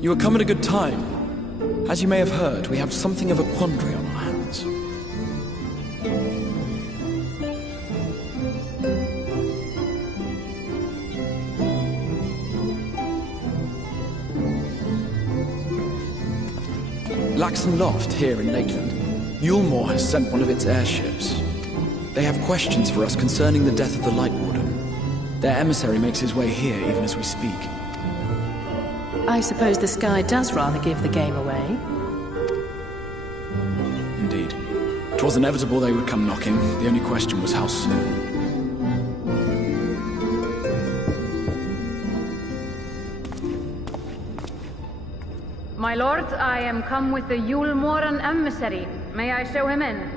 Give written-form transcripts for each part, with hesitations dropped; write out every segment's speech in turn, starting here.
You have come at a good time. As you may have heard, we have something of a quandary on our hands. Laxon Loft, here in Lakeland. Yulmore has sent one of its airships. They have questions for us concerning the death of the Light Warden. Their emissary makes his way here even as we speak. I suppose the sky does rather give the game away. Indeed. 'Twas inevitable they would come knocking. The only question was how soon. My lord, I am come with the Yulmoran emissary. May I show him in?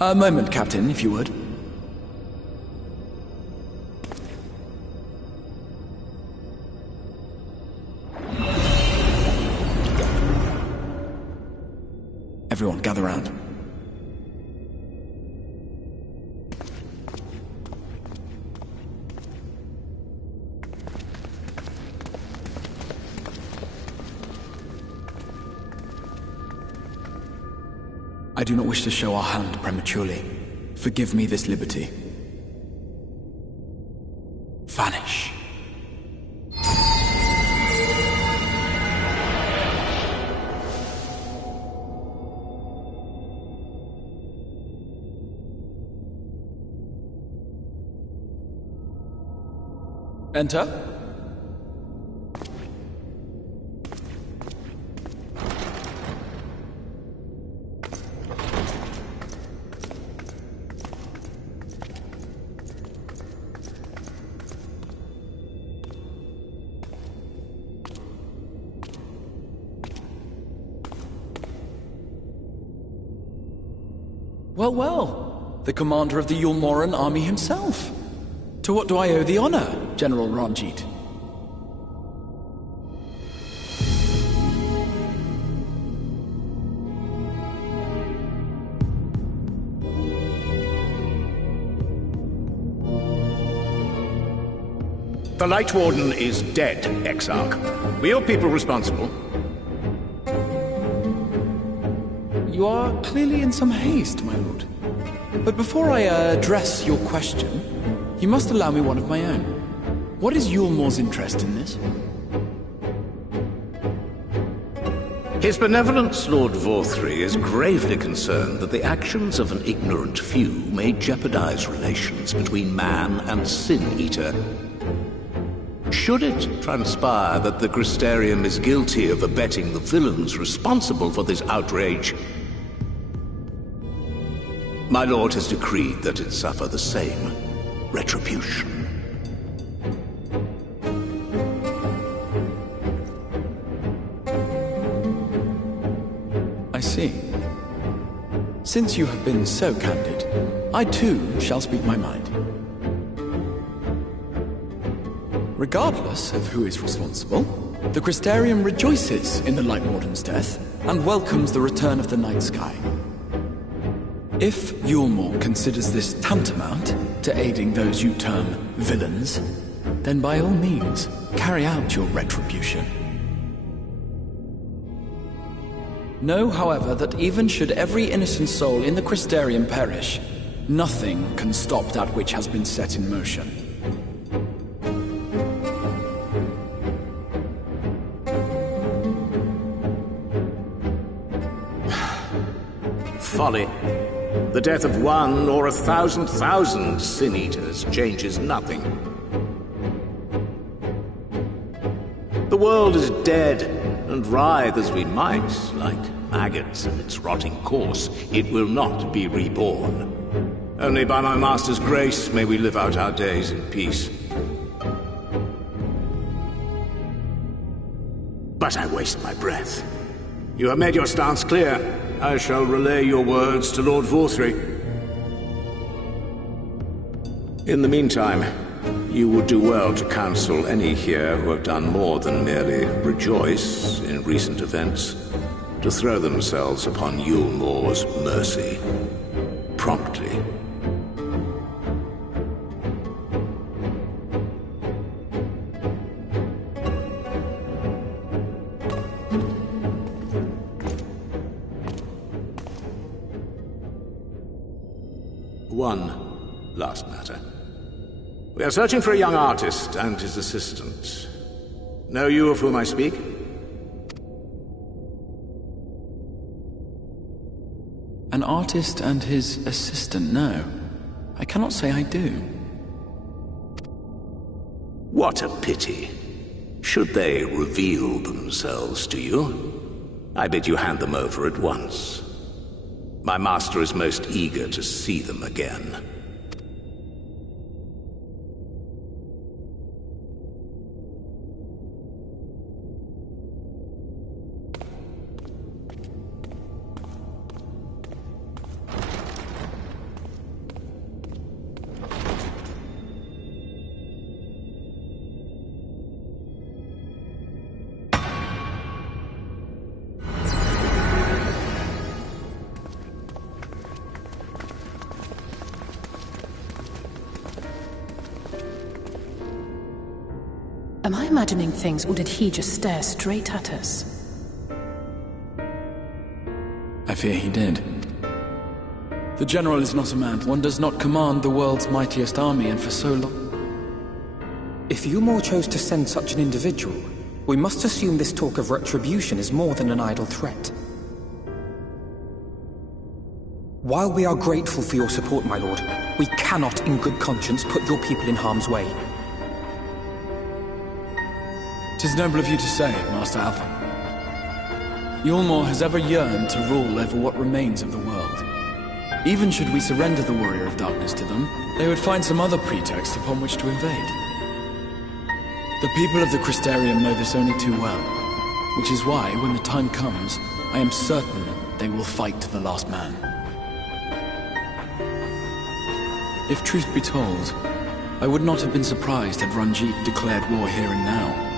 A moment, Captain, if you would. Everyone, gather round. I do not wish to show our hand prematurely. Forgive me this liberty. Vanish. Enter. Well, well. The commander of the Yulmoran army himself. To what do I owe the honor, General Ranjit? The Light Warden is dead, Exarch. We hold people responsible. You are clearly in some haste, my lord. But before I address your question, you must allow me one of my own. What is Yulmore's interest in this? His benevolence, Lord Vorthry, is gravely concerned that the actions of an ignorant few may jeopardize relations between man and Sin-Eater. Should it transpire that the Crystarium is guilty of abetting the villains responsible for this outrage, my lord has decreed that it suffer the same retribution. I see. Since you have been so candid, I too shall speak my mind. Regardless of who is responsible, the Crystarium rejoices in the Light Warden's death and welcomes the return of the night sky. If Yulmore considers this tantamount to aiding those you term villains, then by all means, carry out your retribution. Know, however, that even should every innocent soul in the Crystarium perish, nothing can stop that which has been set in motion. Folly. The death of one or 1,000,000 Sin-Eaters changes nothing. The world is dead, and writhe as we might, like maggots in its rotting course, it will not be reborn. Only by my master's grace may we live out our days in peace. But I waste my breath. You have made your stance clear. I shall relay your words to Lord Vorthry. In the meantime, you would do well to counsel any here who have done more than merely rejoice in recent events, to throw themselves upon Yulmore's mercy, promptly. One last matter. We are searching for a young artist and his assistant. Know you of whom I speak? An artist and his assistant, no. I cannot say I do. What a pity. Should they reveal themselves to you, I bid you hand them over at once. My master is most eager to see them again. Am I imagining things, or did he just stare straight at us? I fear he did. The General is not a man. One does not command the world's mightiest army, and for so long... If Eulmore chose to send such an individual, we must assume this talk of retribution is more than an idle threat. While we are grateful for your support, my lord, we cannot in good conscience put your people in harm's way. 'Tis noble of you to say, Master Alpha. Eulmore has ever yearned to rule over what remains of the world. Even should we surrender the Warrior of Darkness to them, they would find some other pretext upon which to invade. The people of the Crystarium know this only too well, which is why, when the time comes, I am certain they will fight to the last man. If truth be told, I would not have been surprised had Ranjit declared war here and now.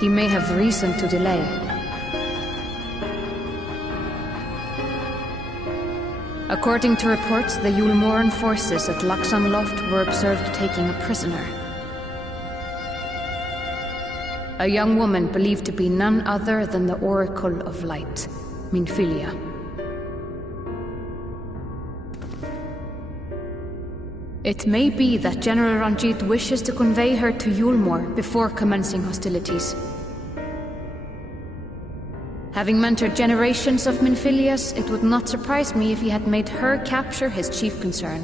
He may have reason to delay. According to reports, the Eulmoran forces at Laxan Loft were observed taking a prisoner. A young woman believed to be none other than the Oracle of Light, Minfilia. It may be that General Ranjit wishes to convey her to Eulmore before commencing hostilities. Having mentored generations of Minfilias, it would not surprise me if he had made her capture his chief concern.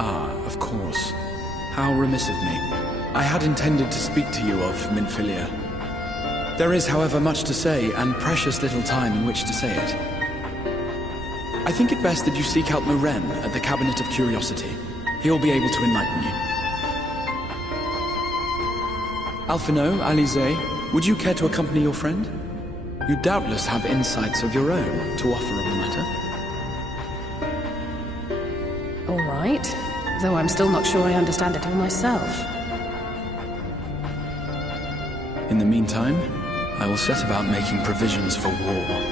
Ah, of course. How remiss of me. I had intended to speak to you of Minfilia. There is, however, much to say, and precious little time in which to say it. I think it best that you seek out Moren at the Cabinet of Curiosity. He'll be able to enlighten you. Alphino, Alize, would you care to accompany your friend? You doubtless have insights of your own to offer on the matter. All right. Though I'm still not sure I understand it all myself. In the meantime, I will set about making provisions for war.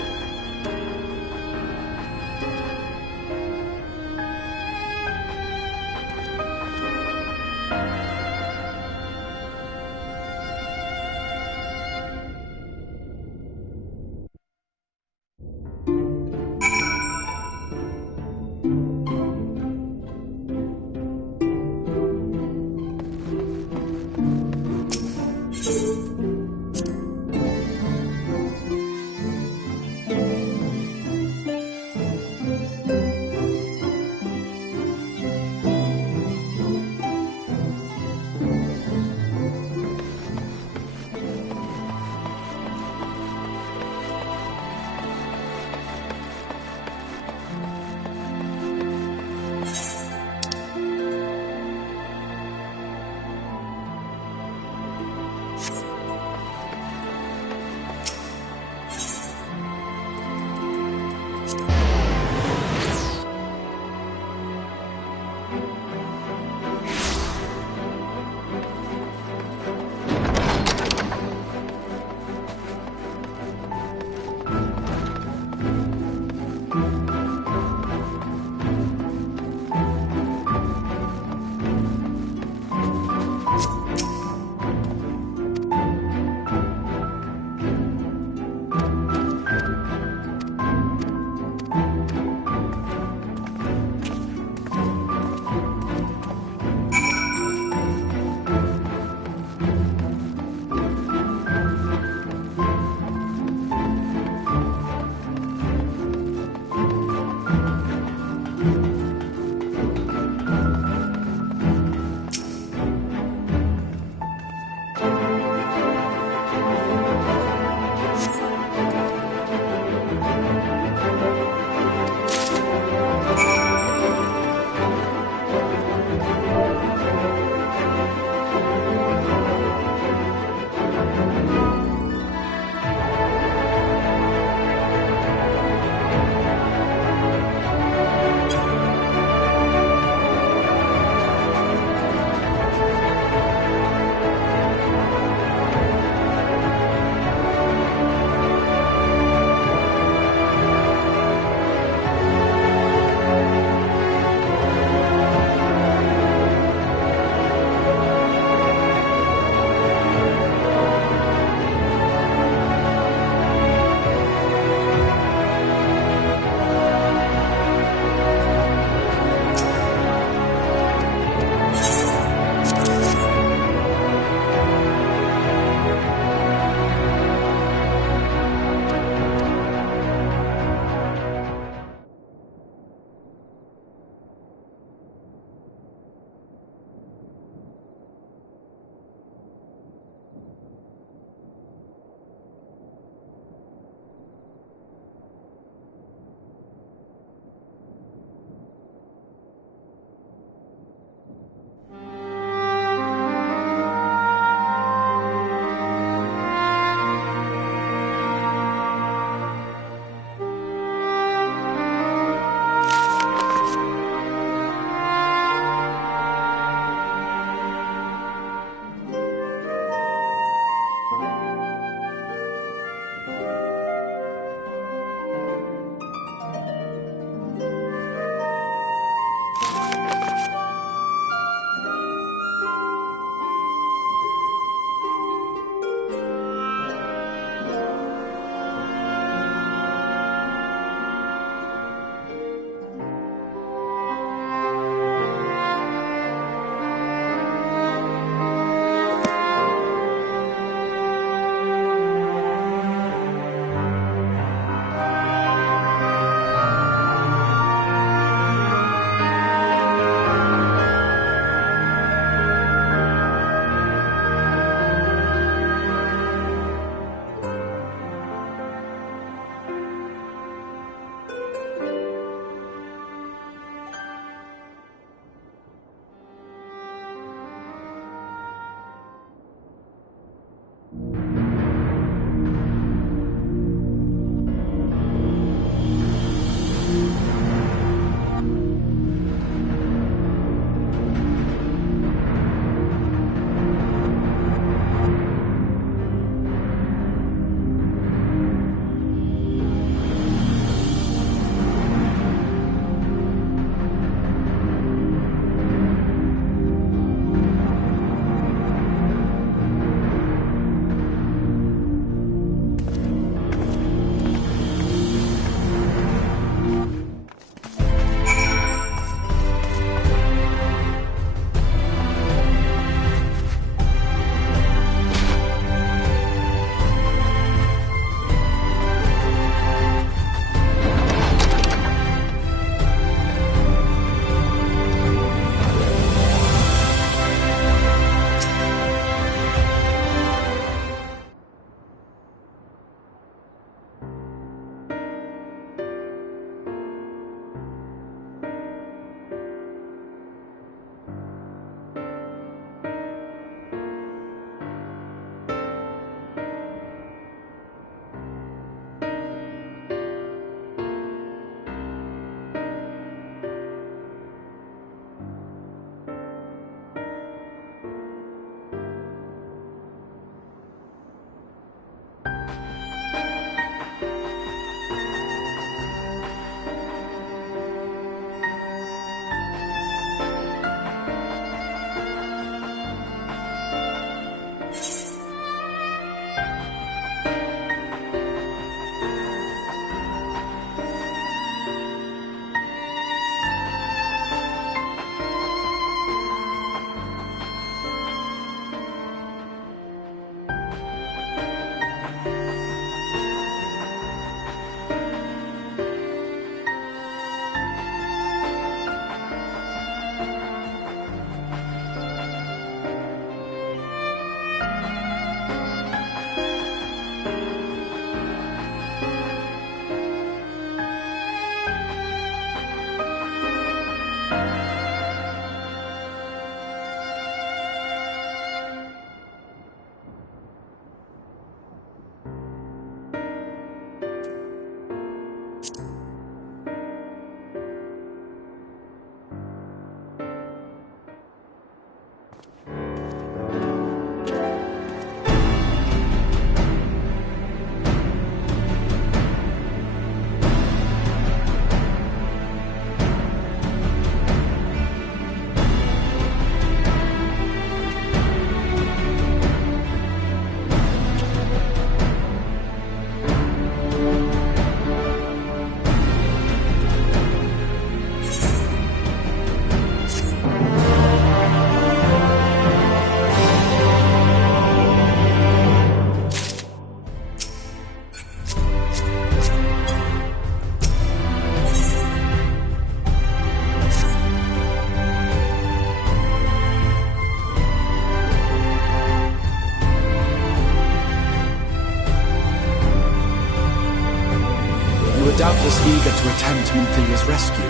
are doubtless eager to attempt Minthilia's rescue,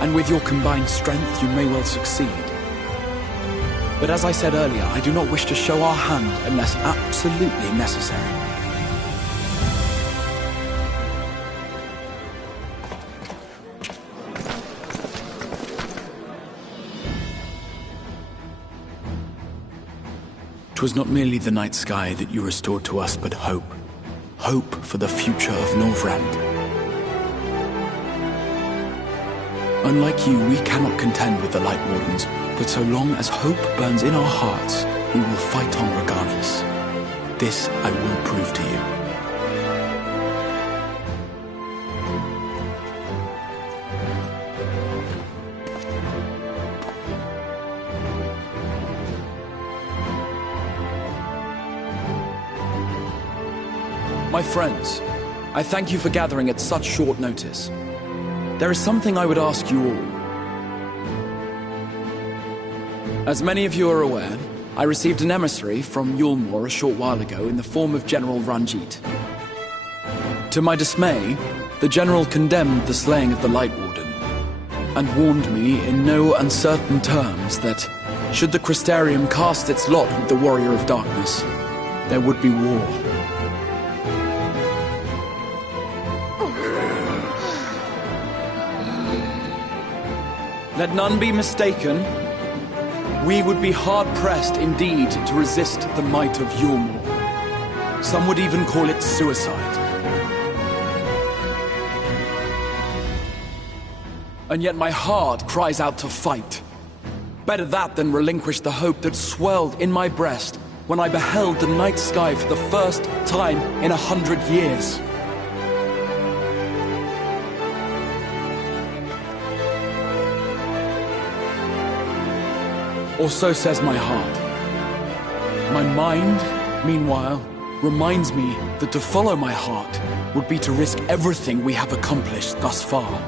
and with your combined strength, you may well succeed. But as I said earlier, I do not wish to show our hand unless absolutely necessary. Twas not merely the night sky that you restored to us, but hope. Hope for the future of Norvrand. Unlike you, we cannot contend with the Light Wardens, but so long as hope burns in our hearts, we will fight on regardless. This I will prove to you. My friends, I thank you for gathering at such short notice. There is something I would ask you all. As many of you are aware, I received an emissary from Yulmore a short while ago in the form of General Ranjit. To my dismay, the General condemned the slaying of the Light Warden, and warned me in no uncertain terms that, should the Crystarium cast its lot with the Warrior of Darkness, there would be war. Let none be mistaken. We would be hard-pressed indeed to resist the might of Yulmore. Some would even call it suicide. And yet my heart cries out to fight. Better that than relinquish the hope that swelled in my breast when I beheld the night sky for the first time in 100 years. Or so says my heart. My mind, meanwhile, reminds me that to follow my heart would be to risk everything we have accomplished thus far.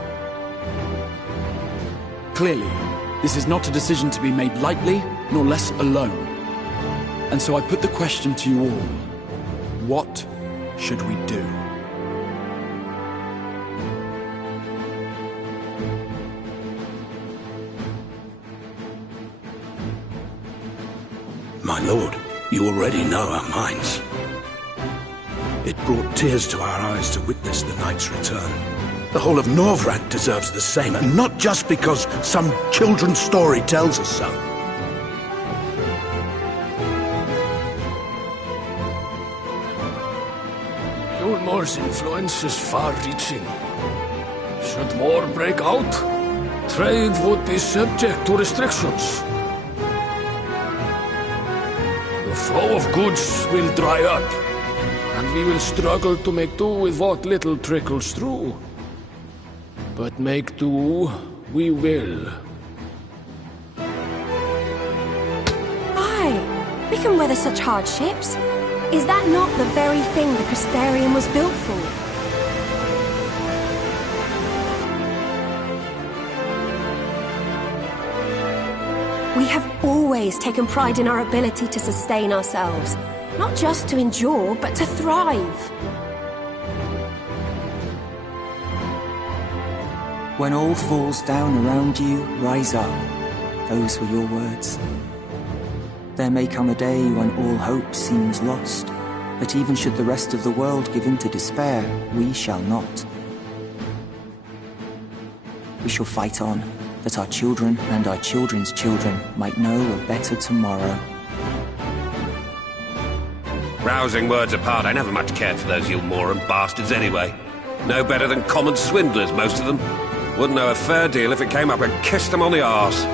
Clearly, this is not a decision to be made lightly, nor less alone. And so I put the question to you all. What should we do? My lord, you already know our minds. It brought tears to our eyes to witness the knight's return. The whole of Norvrand deserves the same, and not just because some children's story tells us so. Yulmore's influence is far-reaching. Should war break out, trade would be subject to restrictions. The flow of goods will dry up, and we will struggle to make do with what little trickles through. But make do we will. Aye, we can weather such hardships. Is that not the very thing the Crystarium was built for? We have always taken pride in our ability to sustain ourselves. Not just to endure, but to thrive. When all falls down around you, rise up. Those were your words. There may come a day when all hope seems lost, but even should the rest of the world give in to despair, we shall not. We shall fight on, that our children and our children's children might know a better tomorrow. Rousing words apart, I never much cared for those Yulmoran bastards anyway. No better than common swindlers, most of them. Wouldn't know a fair deal if it came up and kissed them on the arse.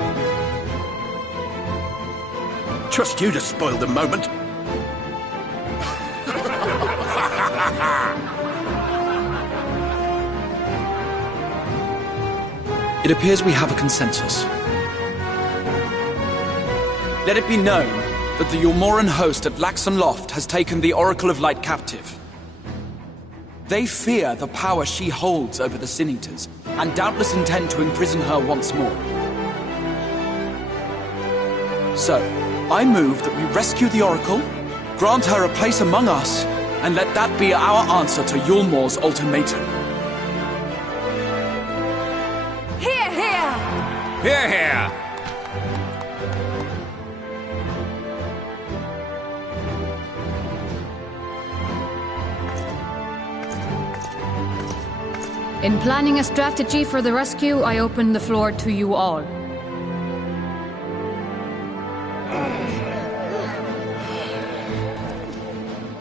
Trust you to spoil the moment. It appears we have a consensus. Let it be known that the Yulmoran host at Laxon Loft has taken the Oracle of Light captive. They fear the power she holds over the Sin Eaters, and doubtless intend to imprison her once more. So, I move that we rescue the Oracle, grant her a place among us, and let that be our answer to Yulmore's ultimatum. Hear, hear! In planning a strategy for the rescue, I open the floor to you all.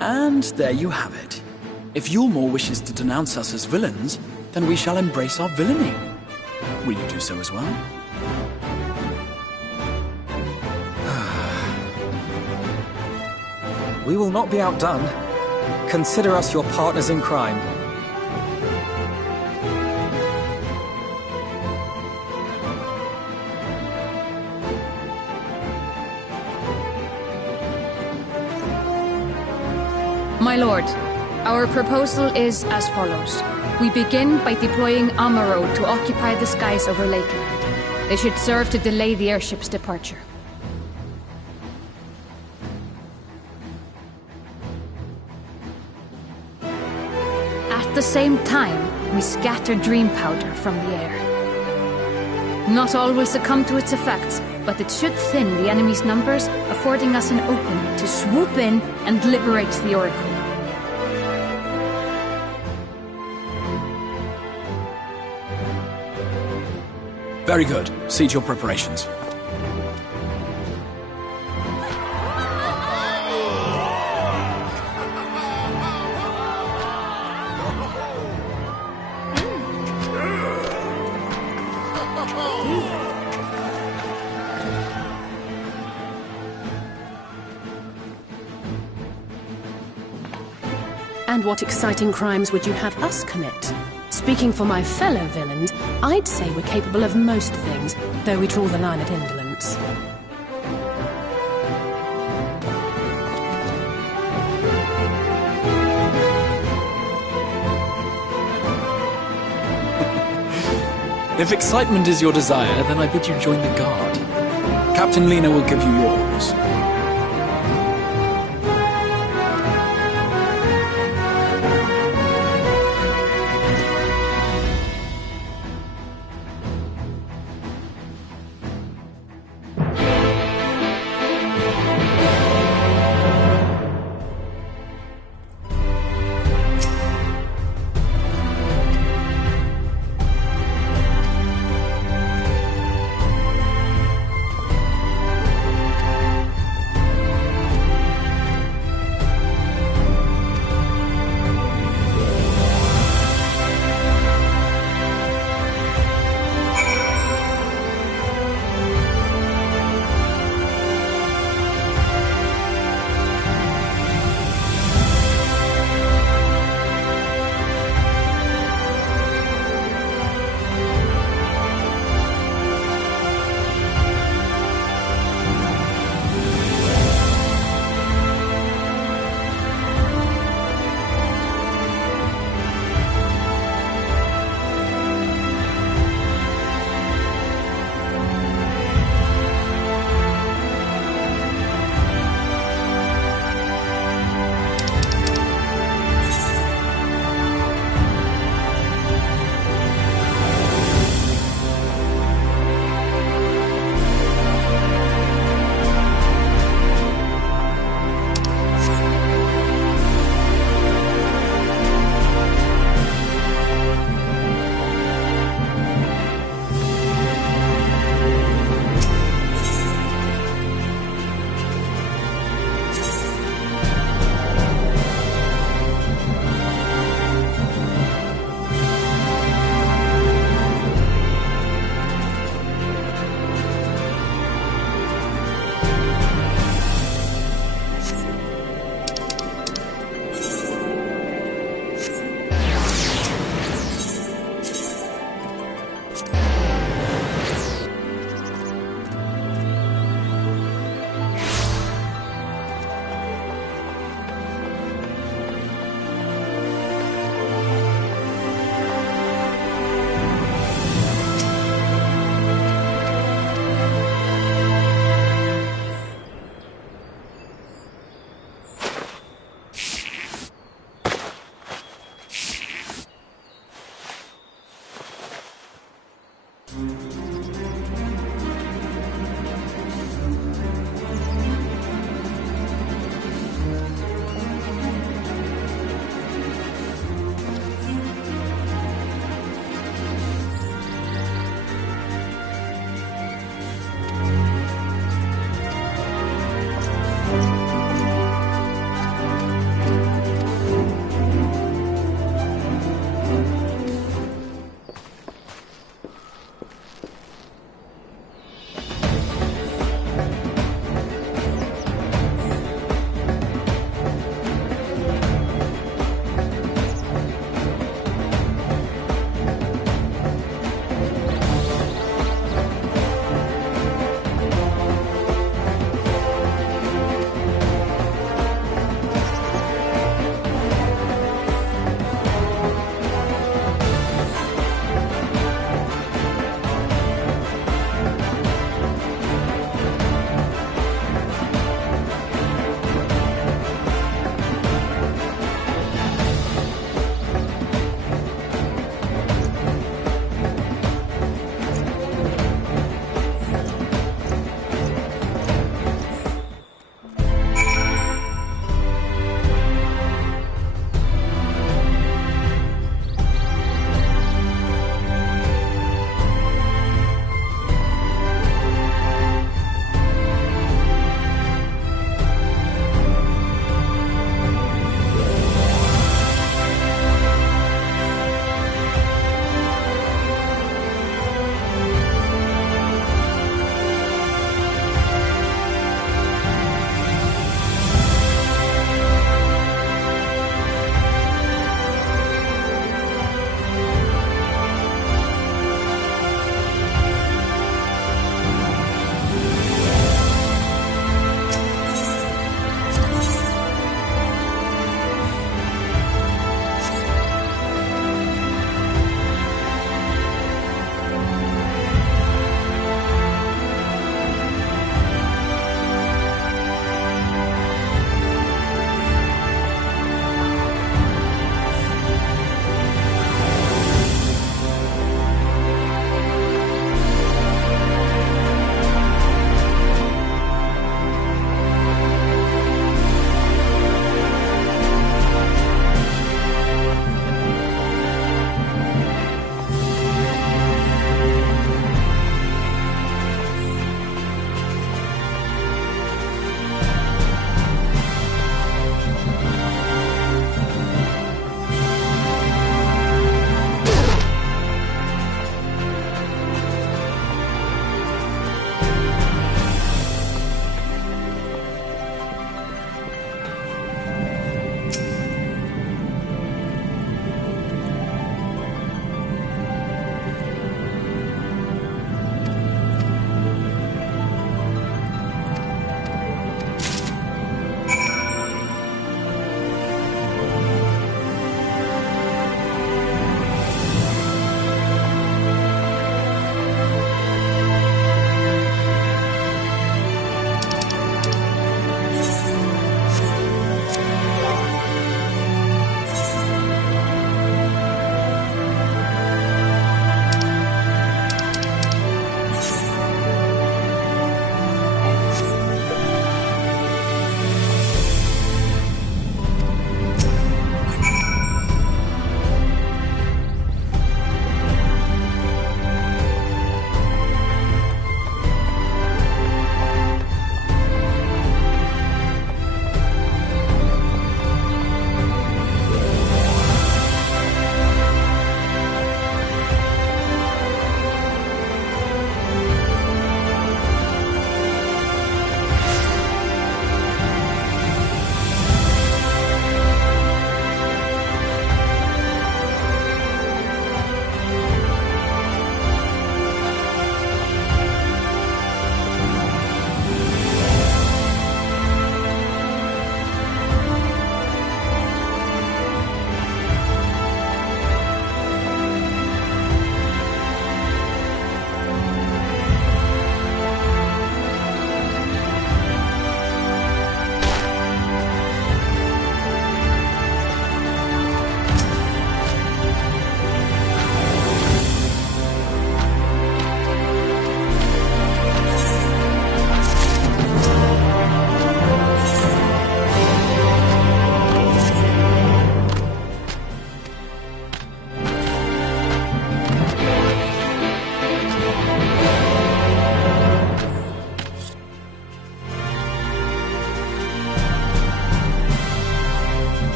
And there you have it. If Yulmore wishes to denounce us as villains, then we shall embrace our villainy. Will you do so as well? We will not be outdone. Consider us your partners in crime. My lord, our proposal is as follows. We begin by deploying Amaro to occupy the skies over Lakeland. They should serve to delay the airship's departure. At the same time, we scatter dream powder from the air. Not all will succumb to its effects, but it should thin the enemy's numbers, affording us an opening to swoop in and liberate the Oracle. Very good. Cease your preparations. And what exciting crimes would you have us commit? Speaking for my fellow villains, I'd say we're capable of most things, though we draw the line at indolence. If excitement is your desire, then I bid you join the guard. Captain Lena will give you your orders.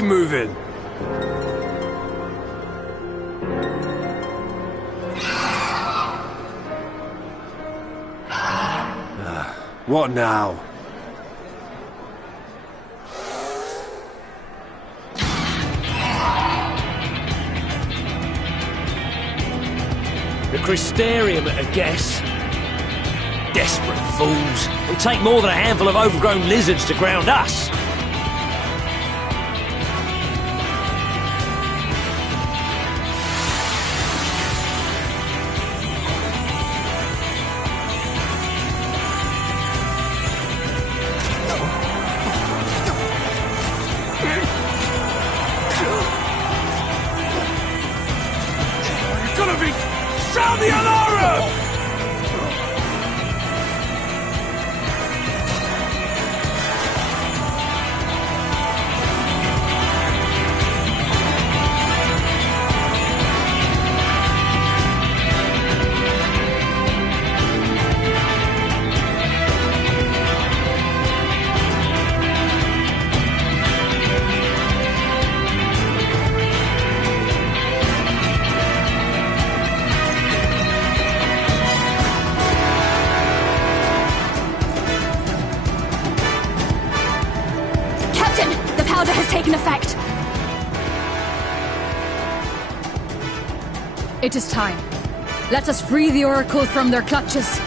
we moving? What now? The Crystarium at a guess. Desperate fools. It'll take more than a handful of overgrown lizards to ground us. Sound the alarm! Taken effect. It is time. Let us free the Oracle from their clutches.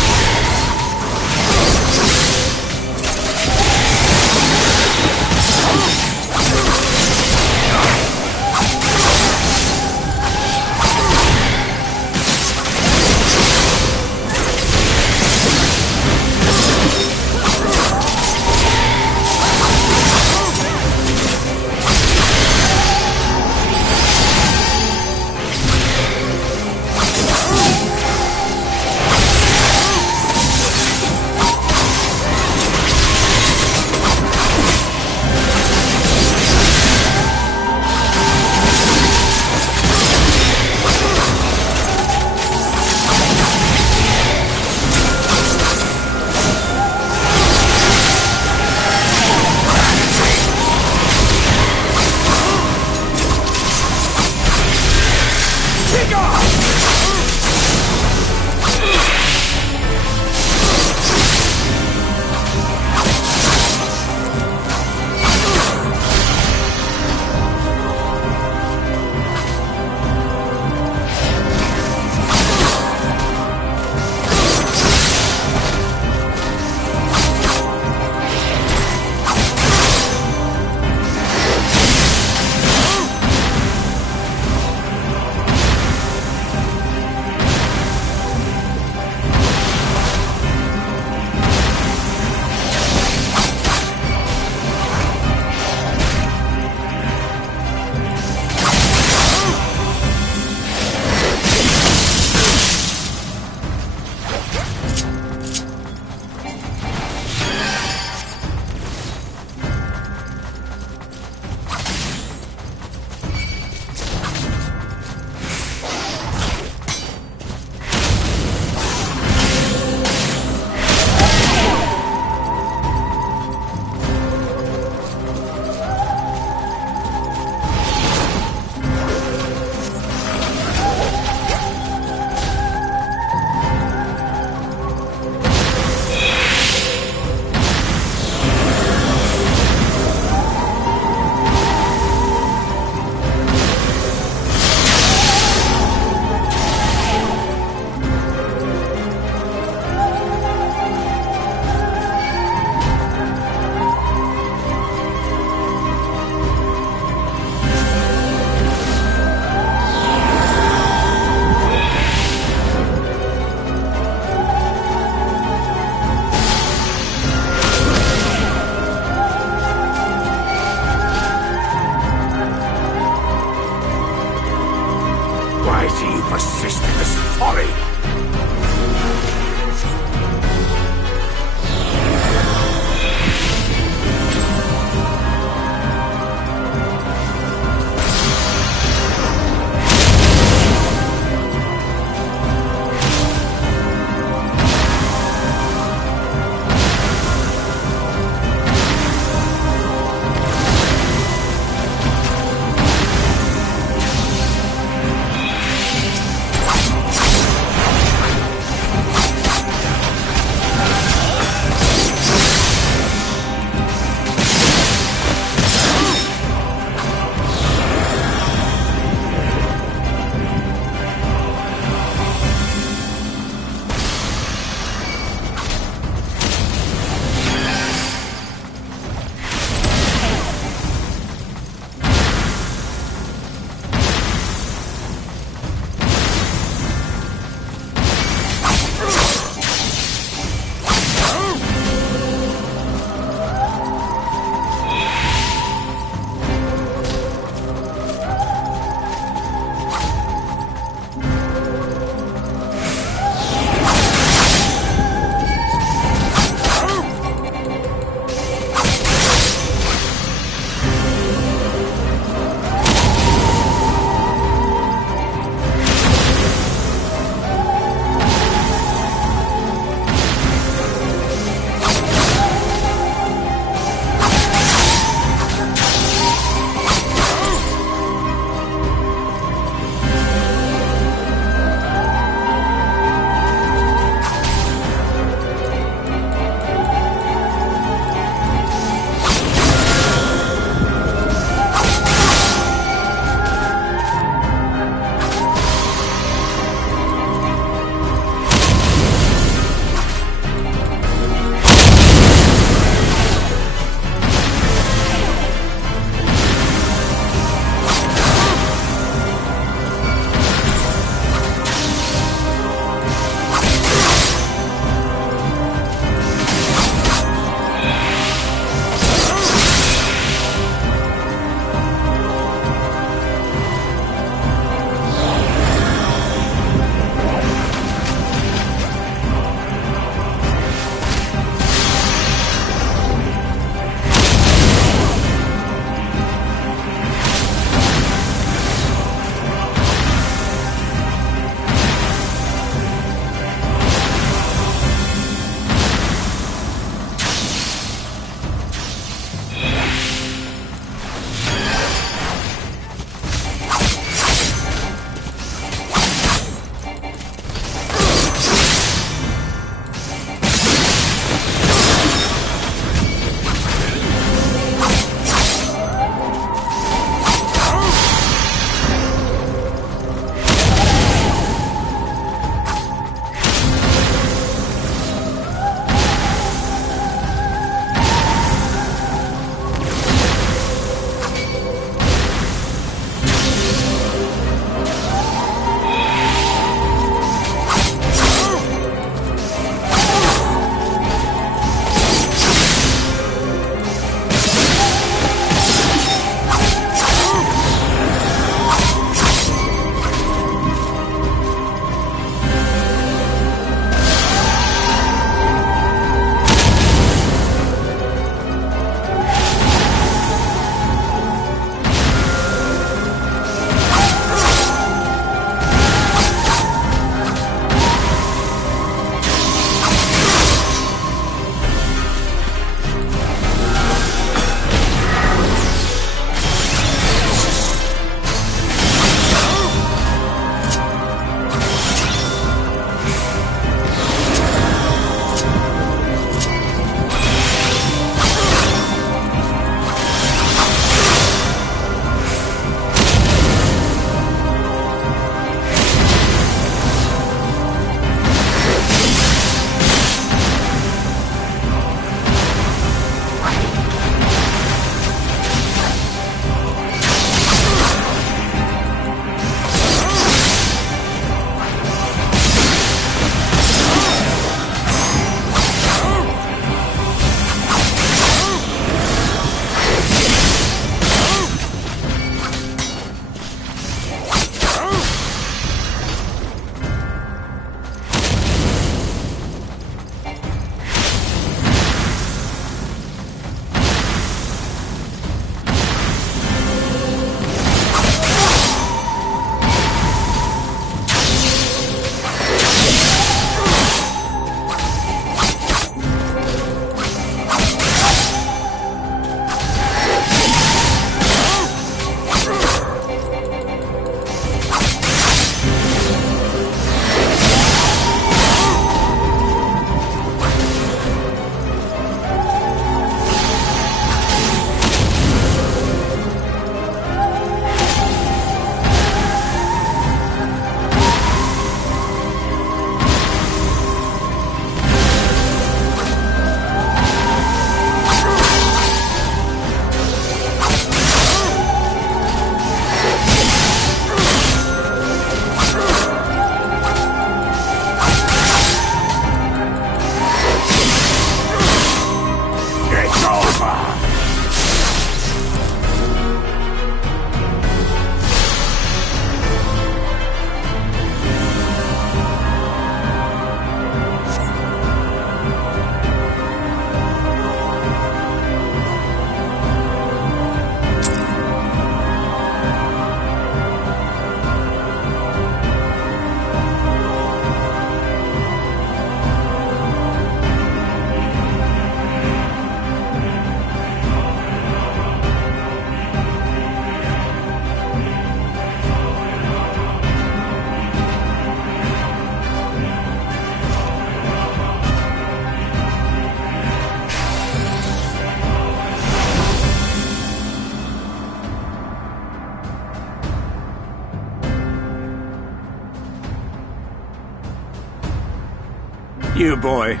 You, boy.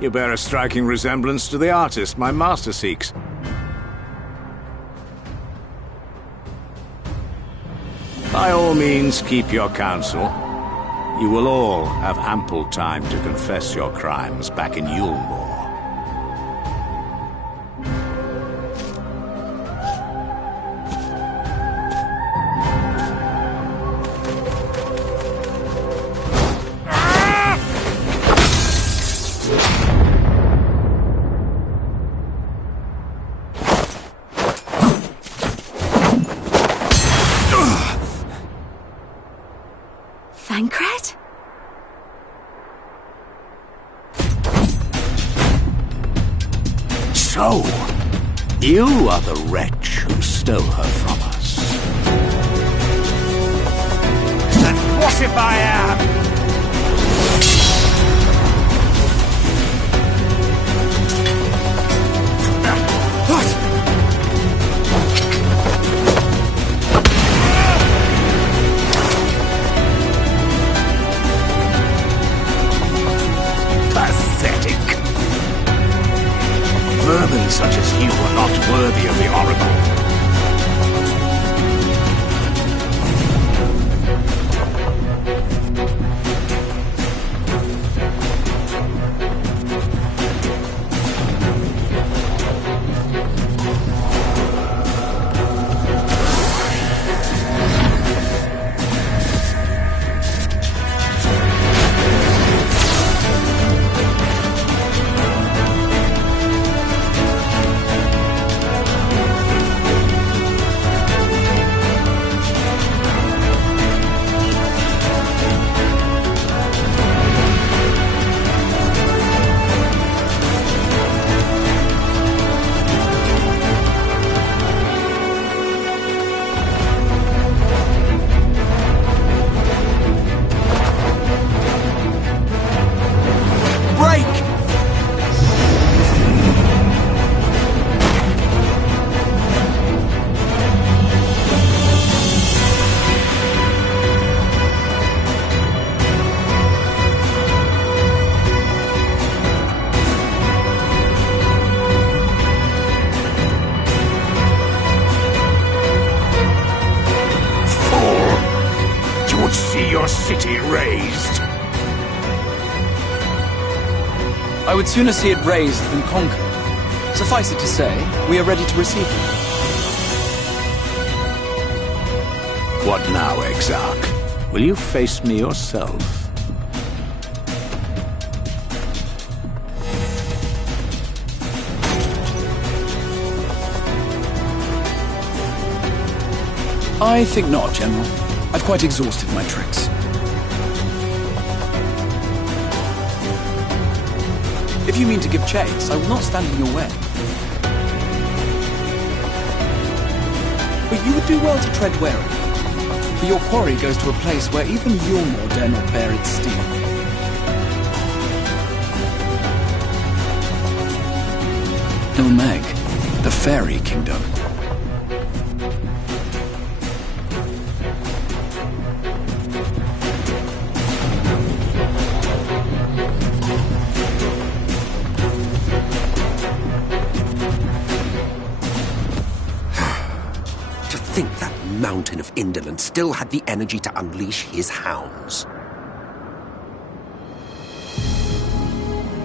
You bear a striking resemblance to the artist my master seeks. By all means, keep your counsel. You will all have ample time to confess your crimes back in Yulmore. Thancred? So, you are the wretch who stole her from us. And what if I am? Vermin such as you are not worthy of the Oracle. Your city razed. I would sooner see it razed than conquered. Suffice it to say, we are ready to receive you. What now, Exarch? Will you face me yourself? I think not, General. I've quite exhausted my tricks. If you mean to give chase, I will not stand in your way. But you would do well to tread warily, for your quarry goes to a place where even Yulmore dare not bear its steel. Ilmeg, the Fairy Kingdom. Mountain of indolence still had the energy to unleash his hounds.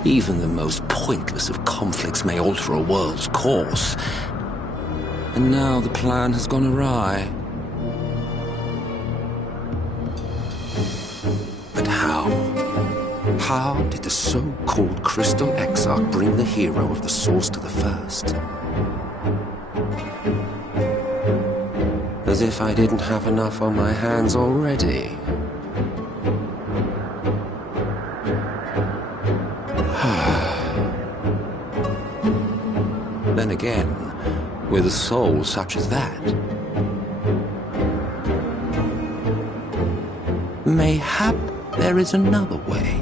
Even the most pointless of conflicts may alter a world's course. And now the plan has gone awry. But how? How did the so-called Crystal Exarch bring the hero of the Source to the First? As if I didn't have enough on my hands already. Then again, with a soul such as that, mayhap there is another way.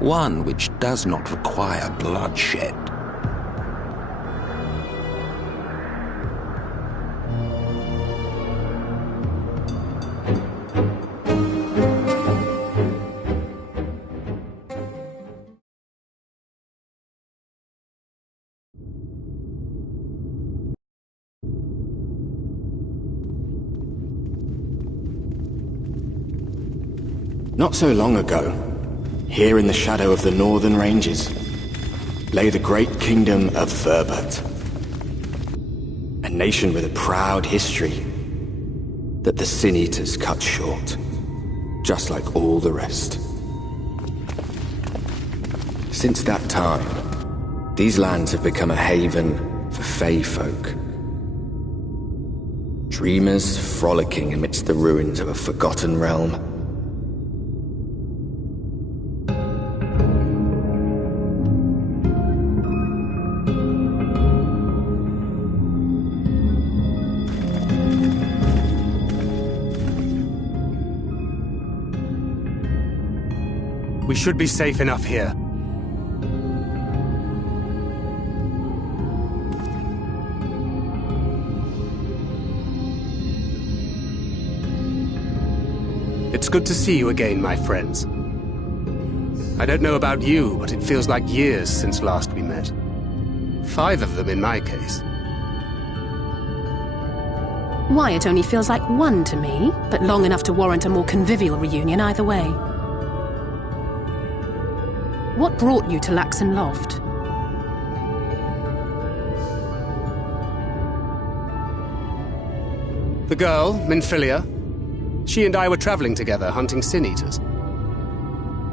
One which does not require bloodshed. Not so long ago, here in the shadow of the Northern Ranges, lay the great kingdom of Verbert. A nation with a proud history that the Sin Eaters cut short, just like all the rest. Since that time, these lands have become a haven for Fey folk. Dreamers frolicking amidst the ruins of a forgotten realm. We should be safe enough here. It's good to see you again, my friends. I don't know about you, but it feels like years since last we met. 5 of them in my case. Why, it only feels like 1 to me, but long enough to warrant a more convivial reunion either way. What brought you to Laxon Loft? The girl, Minfilia, she and I were traveling together, hunting Sin Eaters.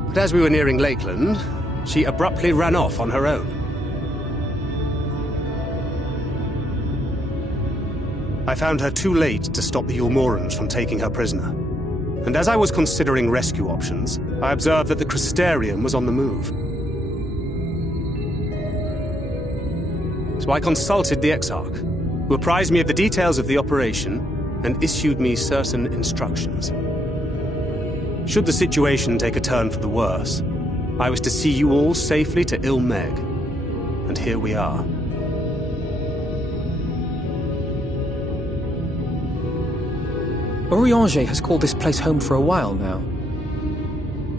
But as we were nearing Lakeland, she abruptly ran off on her own. I found her too late to stop the Ulmorans from taking her prisoner. And as I was considering rescue options, I observed that the Crystarium was on the move. So I consulted the Exarch, who apprised me of the details of the operation and issued me certain instructions. Should the situation take a turn for the worse, I was to see you all safely to Ilmeg. And here we are. Urianger has called this place home for a while now.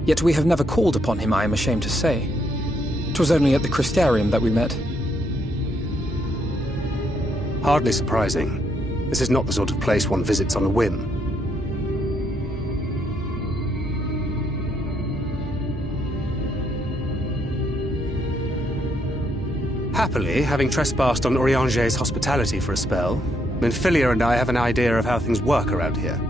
Yet we have never called upon him, I am ashamed to say. 'Twas only at the Crystarium that we met. Hardly surprising. This is not the sort of place one visits on a whim. Happily, having trespassed on Urianger's hospitality for a spell, Minfilia and I have an idea of how things work around here.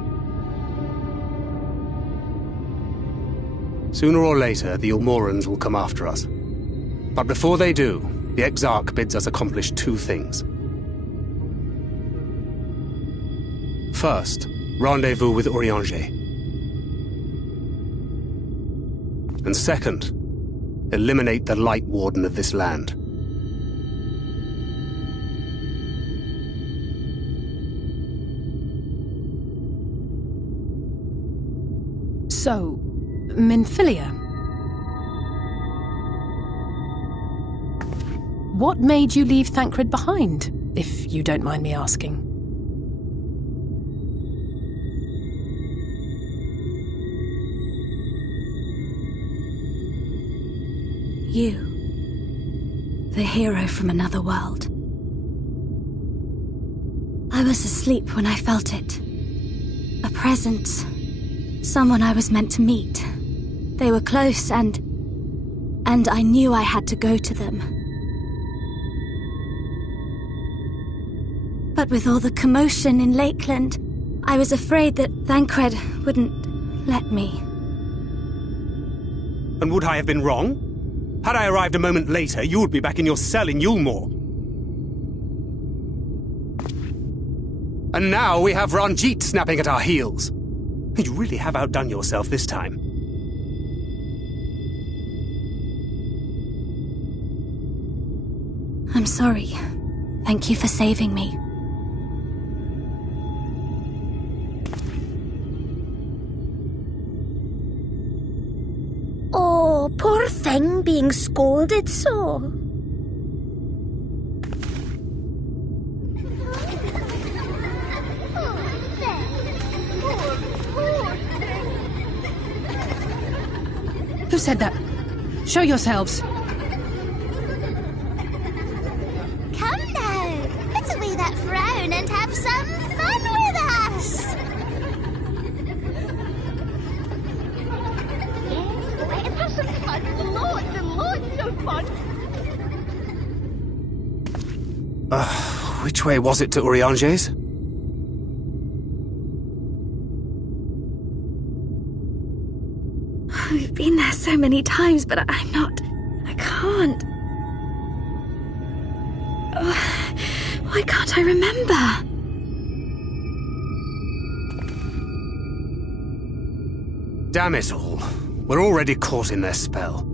Sooner or later, the Ulmorans will come after us. But before they do, the Exarch bids us accomplish 2 things. First, rendezvous with Urianger. And second, eliminate the Light Warden of this land. So, Minfilia. What made you leave Thancred behind, if you don't mind me asking? You. The hero from another world. I was asleep when I felt it. A presence. Someone I was meant to meet. They were close and I knew I had to go to them. But with all the commotion in Lakeland, I was afraid that Thancred wouldn't let me. And would I have been wrong? Had I arrived a moment later, you would be back in your cell in Yulmore. And now we have Ranjit snapping at our heels. You really have outdone yourself this time. I'm sorry. Thank you for saving me. Oh, poor thing being scolded so. Who said that? Show yourselves. Come now, put away that frown and have some fun with us. fun! Loads and loads of fun! Which way was it to Urianger's? We've been there so many times, but I can't. Why can't I remember? Damn it all. We're already caught in their spell.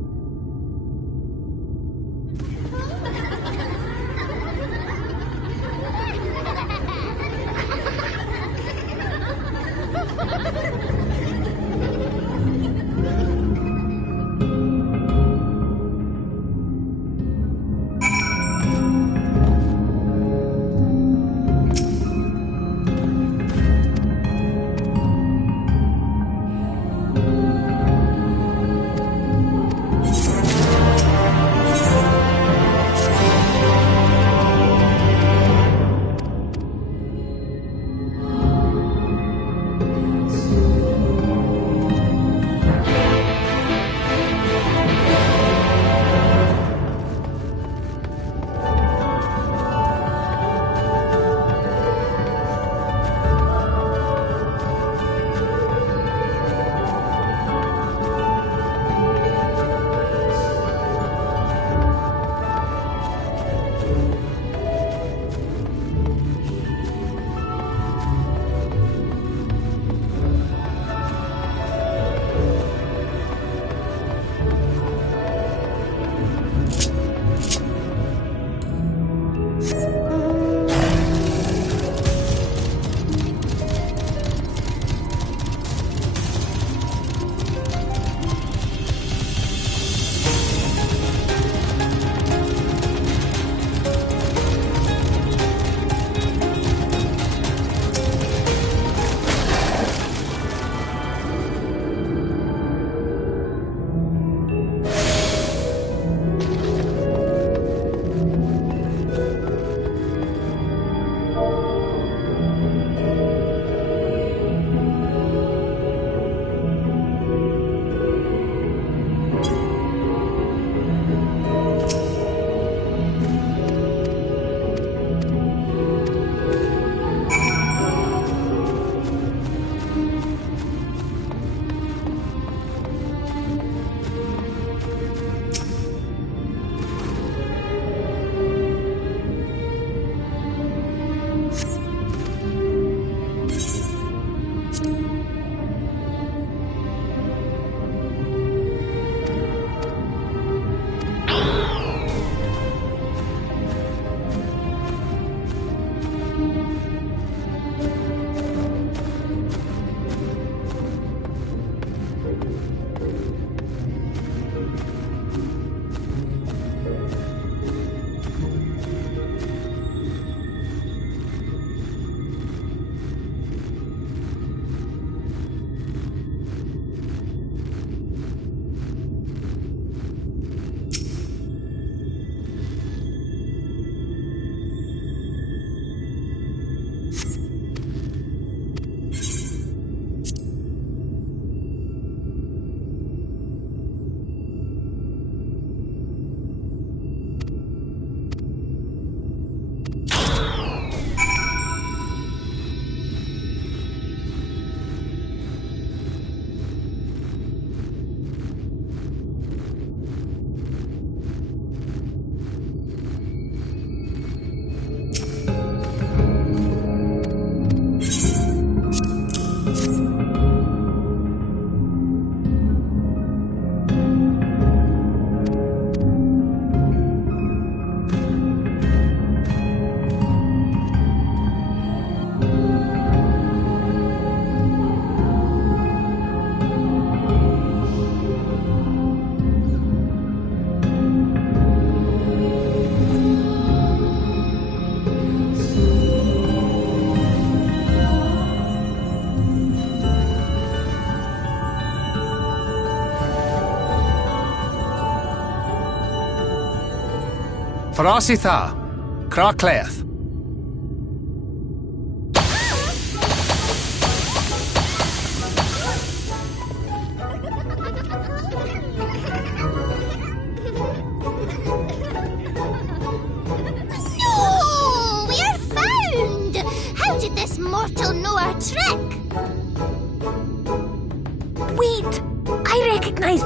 Farasitha, Kracleath.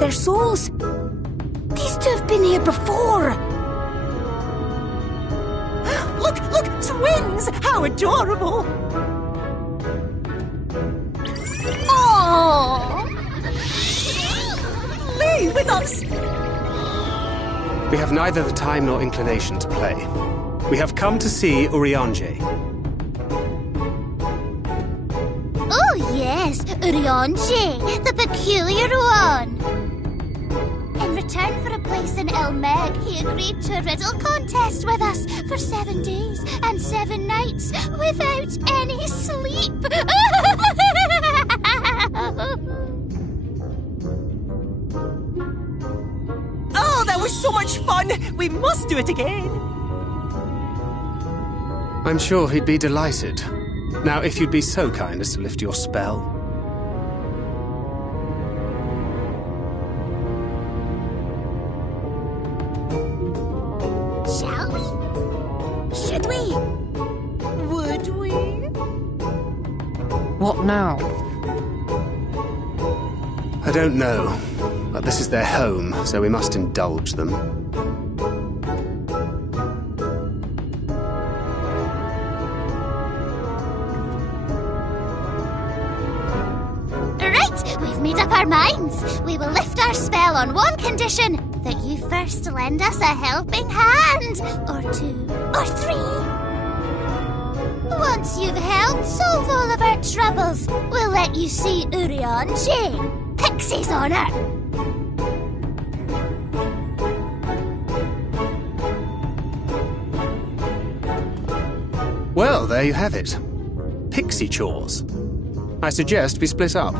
their souls. These two have been here before. Look, twins! How adorable! Oh! Play with us! We have neither the time nor inclination to play. We have come to see Urianger. Oh yes, Urianger, the peculiar one. In return for a place in Elmeg, he agreed to a riddle contest with us for 7 days and 7 nights without any sleep. Oh, that was so much fun! We must do it again! I'm sure he'd be delighted. Now, if you'd be so kind as to lift your spell. Shall we? Should we? Would we? What now? I don't know, but this is their home, so we must indulge them. Right, we've made up our minds. We will lift our spell on one condition, that you first lend us a helping hand, or 2, or 3. Once you've helped solve all of our troubles, we'll let you see Urianger, Pixie's honor. Well, there you have it. Pixie chores. I suggest we split up.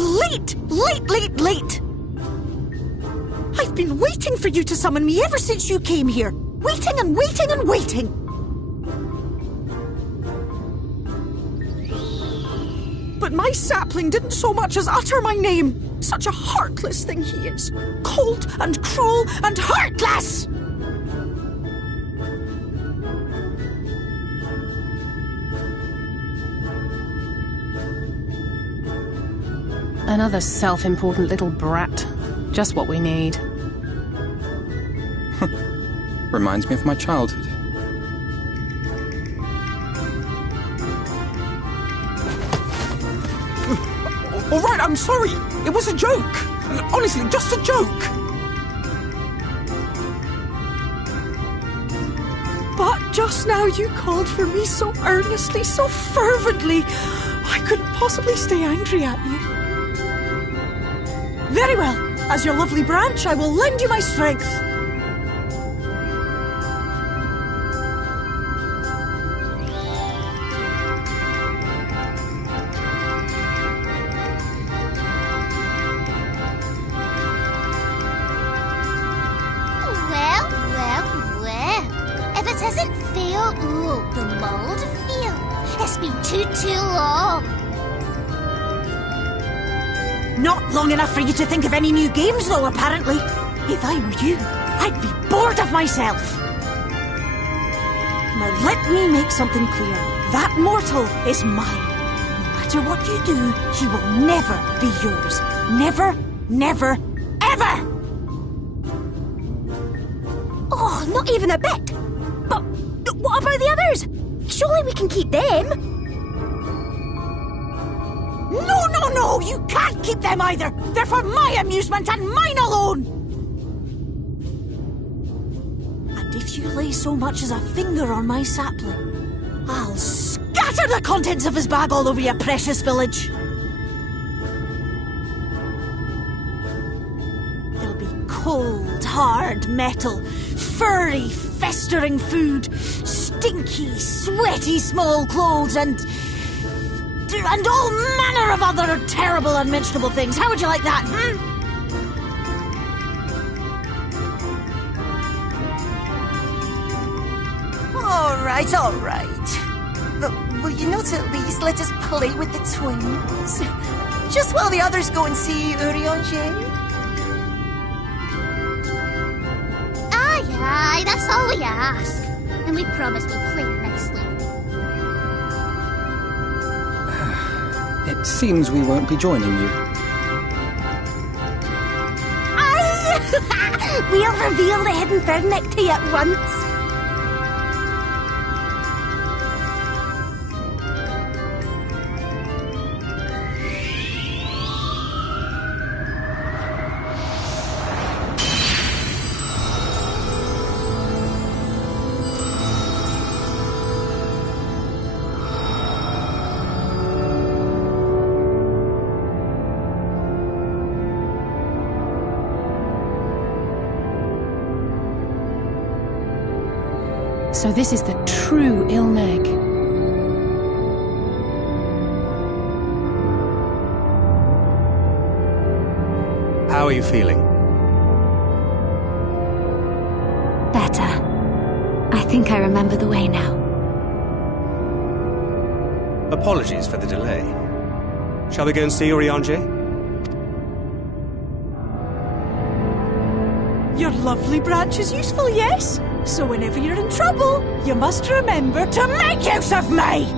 late! Late! I've been waiting for you to summon me ever since you came here. Waiting and waiting and waiting. But my sapling didn't so much as utter my name. Such a heartless thing he is. Cold and cruel and heartless! Another self-important little brat. Just what we need. Reminds me of my childhood. All right, I'm sorry. It was a joke. Honestly, just a joke. But just now you called for me so earnestly, so fervently. I couldn't possibly stay angry at you. Very well. As your lovely branch, I will lend you my strength. Well. If it isn't Theo Uhl, the Mould Field, it's been too long. Not long enough for you to think of any new games, though, apparently. If I were you, I'd be bored of myself. Now let me make something clear. That mortal is mine. No matter what you do, he will never be yours. Never, ever! Oh, not even a bit. But what about the others? Surely we can keep them. No, you can't keep them either. They're for my amusement and mine alone. And if you lay so much as a finger on my sapling, I'll scatter the contents of his bag all over your precious village. There'll be cold, hard metal, furry, festering food, stinky, sweaty small clothes, and all manner of other terrible, unmentionable things. How would you like that, All right. But will you not at least let us play with the twins? Just while the others go and see Urianger? Aye, that's all we ask. And we promise we'll play nicely. It seems we won't be joining you. Aye! We'll reveal the hidden Vernick to you at once. So this is the true Ilmeg. How are you feeling? Better. I think I remember the way now. Apologies for the delay. Shall we go and see Urianger? Your lovely branch is useful, yes? So whenever you're in trouble, you must remember to make use of me!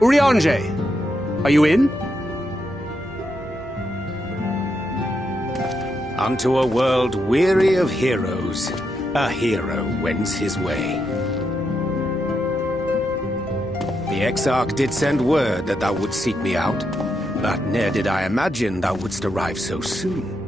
Urianger, are you in? Unto a world weary of heroes, a hero wends his way. The Exarch did send word that thou wouldst seek me out, but ne'er did I imagine thou wouldst arrive so soon.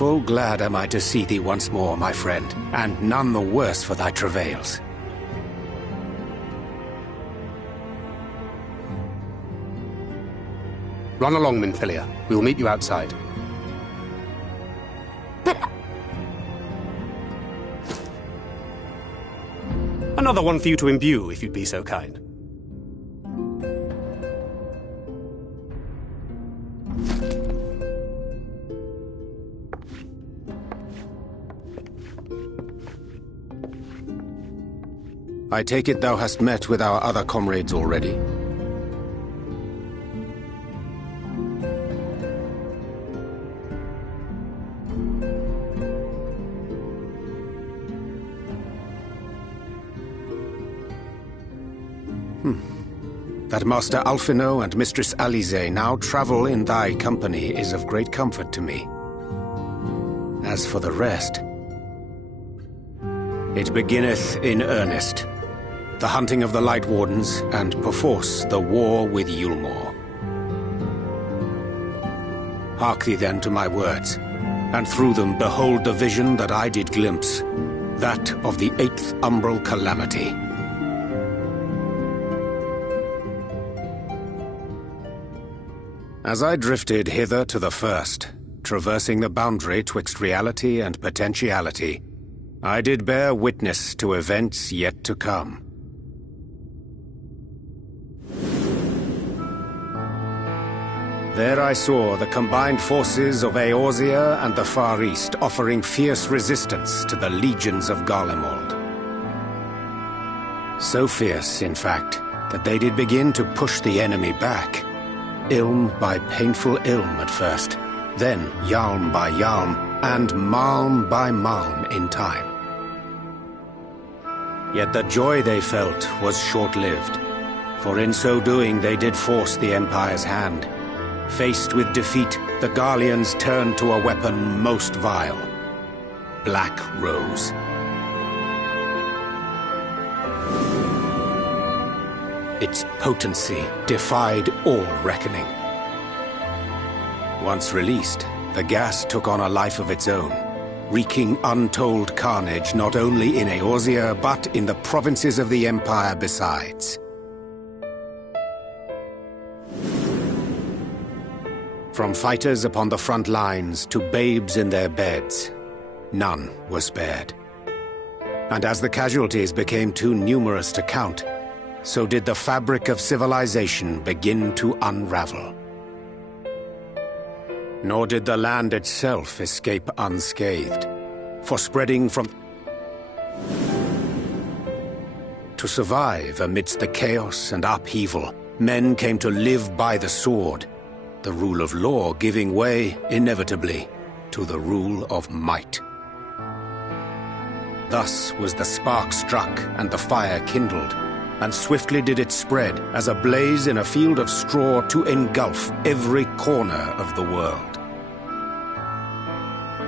Full glad am I to see thee once more, my friend, and none the worse for thy travails. Run along, Minfilia. We will meet you outside. But... Another one for you to imbue, if you'd be so kind. I take it thou hast met with our other comrades already? That Master Alphino and Mistress Alisaie now travel in thy company is of great comfort to me. As for the rest, it beginneth in earnest. The hunting of the Light Wardens, and perforce the war with Eulmore. Hark thee then to my words, and through them behold the vision that I did glimpse, that of the 8th Umbral Calamity. As I drifted hither to the first, traversing the boundary twixt reality and potentiality, I did bear witness to events yet to come. There I saw the combined forces of Eorzea and the Far East offering fierce resistance to the legions of Garlemald. So fierce, in fact, that they did begin to push the enemy back. Ilm by painful Ilm at first, then Yalm by Yalm, and Malm by Malm in time. Yet the joy they felt was short-lived, for in so doing they did force the Empire's hand. Faced with defeat, the Garleans turned to a weapon most vile: Black Rose. Its potency defied all reckoning. Once released, the gas took on a life of its own, wreaking untold carnage not only in Eorzea, but in the provinces of the Empire besides. From fighters upon the front lines to babes in their beds, none were spared. And as the casualties became too numerous to count, so did the fabric of civilization begin to unravel. Nor did the land itself escape unscathed, for spreading from... To survive amidst the chaos and upheaval, men came to live by the sword, the rule of law giving way, inevitably, to the rule of might. Thus was the spark struck and the fire kindled, and swiftly did it spread as a blaze in a field of straw to engulf every corner of the world.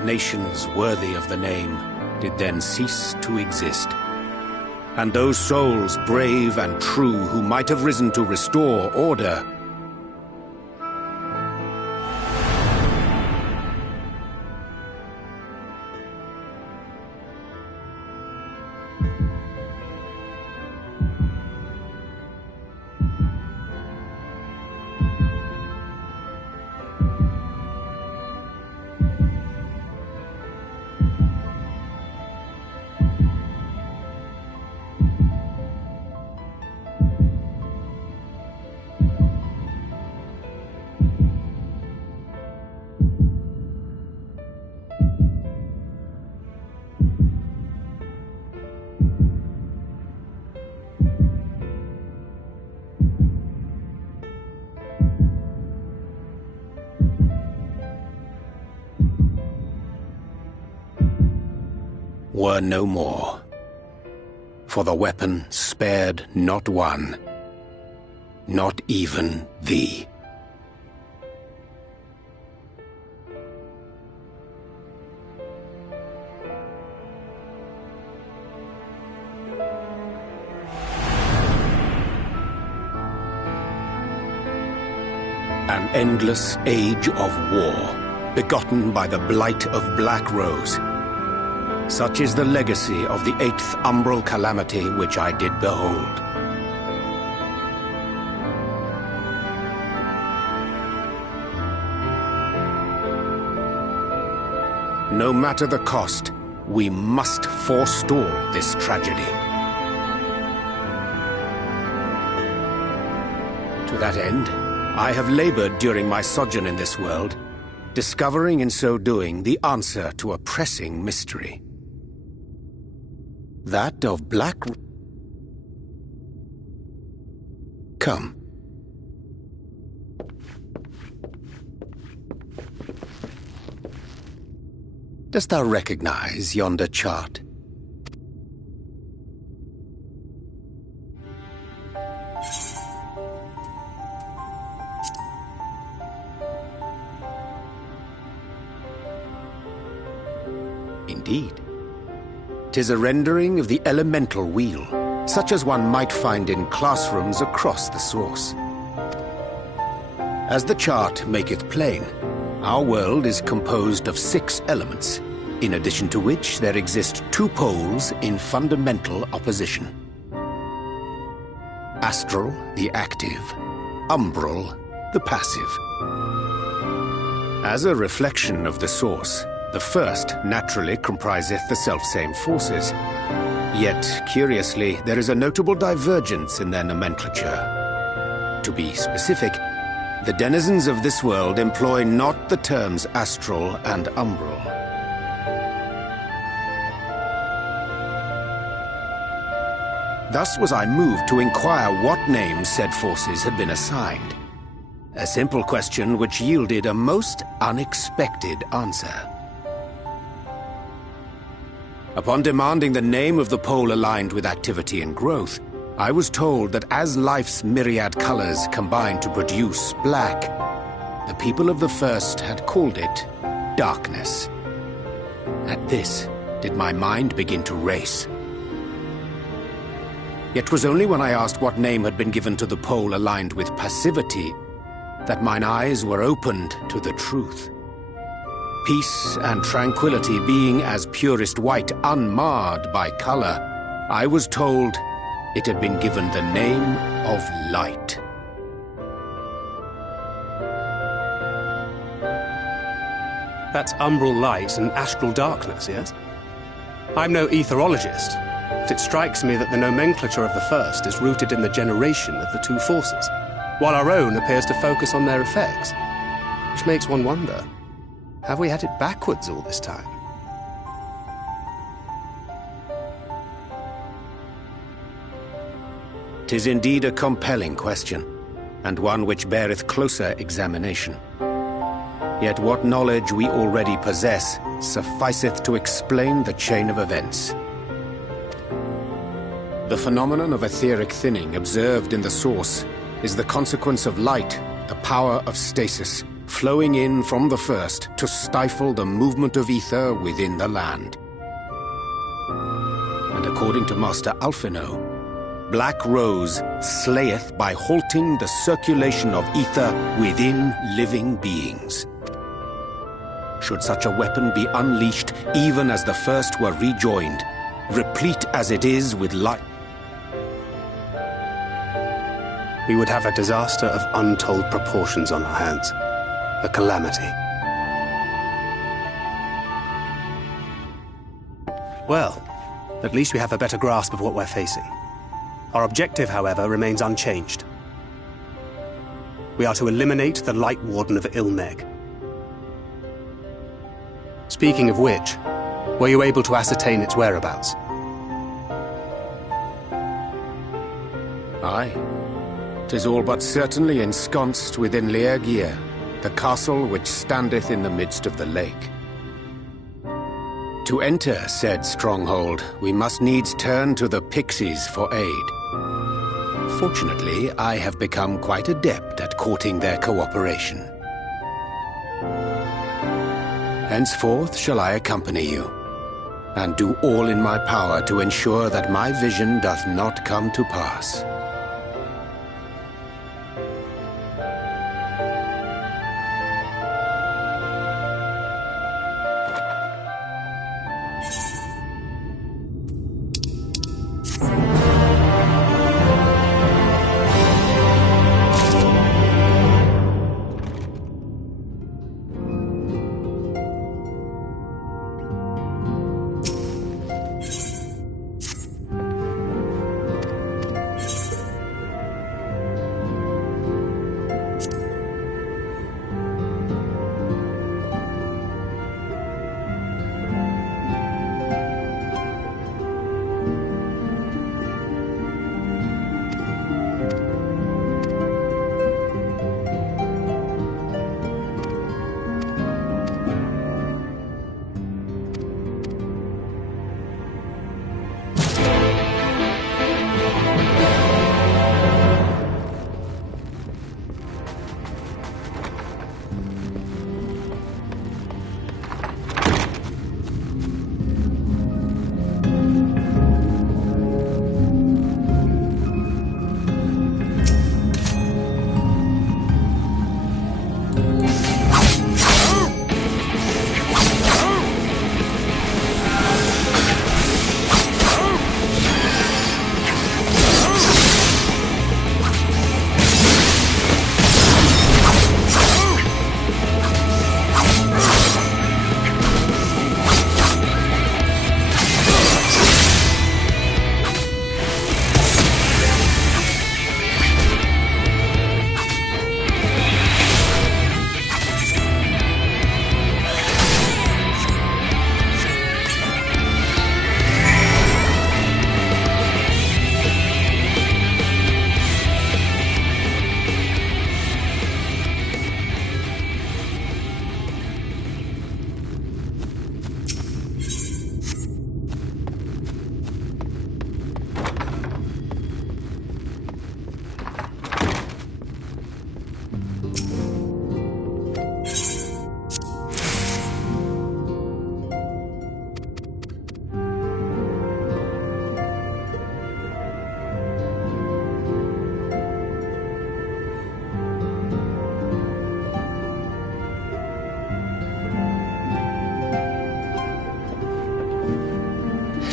Nations worthy of the name did then cease to exist, and those souls brave and true who might have risen to restore order were no more, for the weapon spared not one, not even thee. An endless age of war, begotten by the blight of Black Rose. Such is the legacy of the 8th umbral calamity which I did behold. No matter the cost, we must forestall this tragedy. To that end, I have labored during my sojourn in this world, discovering in so doing the answer to a pressing mystery. That of Black... Come. Dost thou recognize yonder chart? Indeed. 'Tis a rendering of the elemental wheel, such as one might find in classrooms across the source. As the chart maketh plain, our world is composed of 6 elements, in addition to which there exist 2 poles in fundamental opposition. Astral, the active; umbral, the passive. As a reflection of the source, the first naturally compriseth the selfsame forces. Yet, curiously, there is a notable divergence in their nomenclature. To be specific, the denizens of this world employ not the terms astral and umbral. Thus was I moved to inquire what names said forces had been assigned. A simple question which yielded a most unexpected answer. Upon demanding the name of the pole aligned with activity and growth, I was told that as life's myriad colors combine to produce black, the people of the First had called it darkness. At this, did my mind begin to race. Yet 'twas only when I asked what name had been given to the pole aligned with passivity that mine eyes were opened to the truth. Peace and tranquility being as purest white, unmarred by color, I was told it had been given the name of light. That's umbral light and astral darkness, yes? I'm no etherologist, but it strikes me that the nomenclature of the First is rooted in the generation of the two forces, while our own appears to focus on their effects. Which makes one wonder, have we had it backwards all this time? "'Tis indeed a compelling question, and one which beareth closer examination. Yet what knowledge we already possess sufficeth to explain the chain of events. The phenomenon of etheric thinning observed in the source is the consequence of light, the power of stasis, flowing in from the First to stifle the movement of ether within the land. And according to Master Alphinaud, Black Rose slayeth by halting the circulation of ether within living beings. Should such a weapon be unleashed even as the First were rejoined, replete as it is with light, we would have a disaster of untold proportions on our hands. A calamity. Well, at least we have a better grasp of what we're facing. Our objective, however, remains unchanged. We are to eliminate the Light Warden of Ilmeg. Speaking of which, were you able to ascertain its whereabouts? Aye. 'Tis all but certainly ensconced within Lier-Gier, the castle which standeth in the midst of the lake. To enter said stronghold, we must needs turn to the Pixies for aid. Fortunately, I have become quite adept at courting their cooperation. Henceforth shall I accompany you, and do all in my power to ensure that my vision doth not come to pass.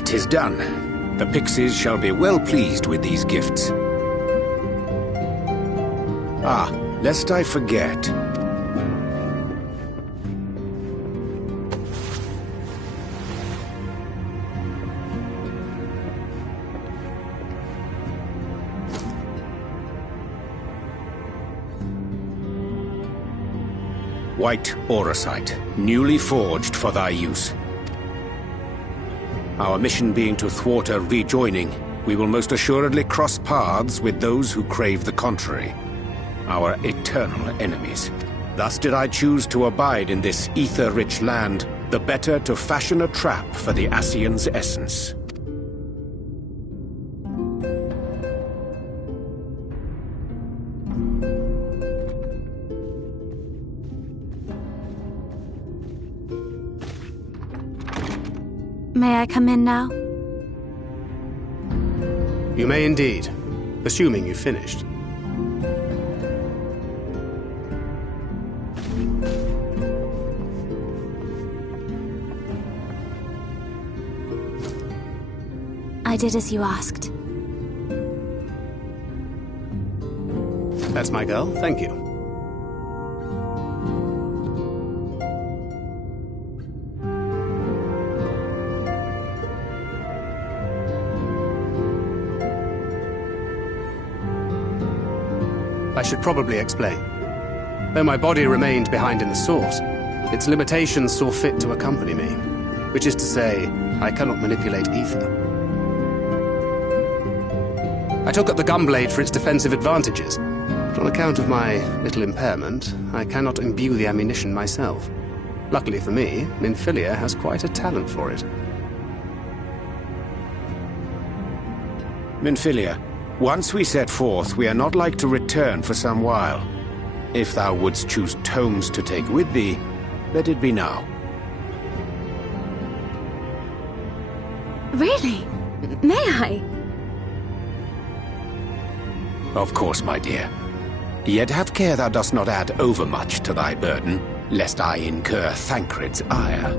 'Tis done. The Pixies shall be well pleased with these gifts. Ah, lest I forget. White auracite, newly forged for thy use. Our mission being to thwart a rejoining, we will most assuredly cross paths with those who crave the contrary. Our eternal enemies. Thus did I choose to abide in this ether-rich land, the better to fashion a trap for the Ascian's essence. May I come in now? You may indeed, assuming you've finished. I did as you asked. That's my girl, thank you. I should probably explain. Though my body remained behind in the Source, its limitations saw fit to accompany me, which is to say, I cannot manipulate ether. I took up the gunblade for its defensive advantages, but on account of my little impairment, I cannot imbue the ammunition myself. Luckily for me, Minfilia has quite a talent for it. Minfilia, once we set forth, we are not like to return for some while. If thou wouldst choose tomes to take with thee, let it be now. Really? May I? Of course, my dear. Yet have care thou dost not add overmuch to thy burden, lest I incur Thancred's ire.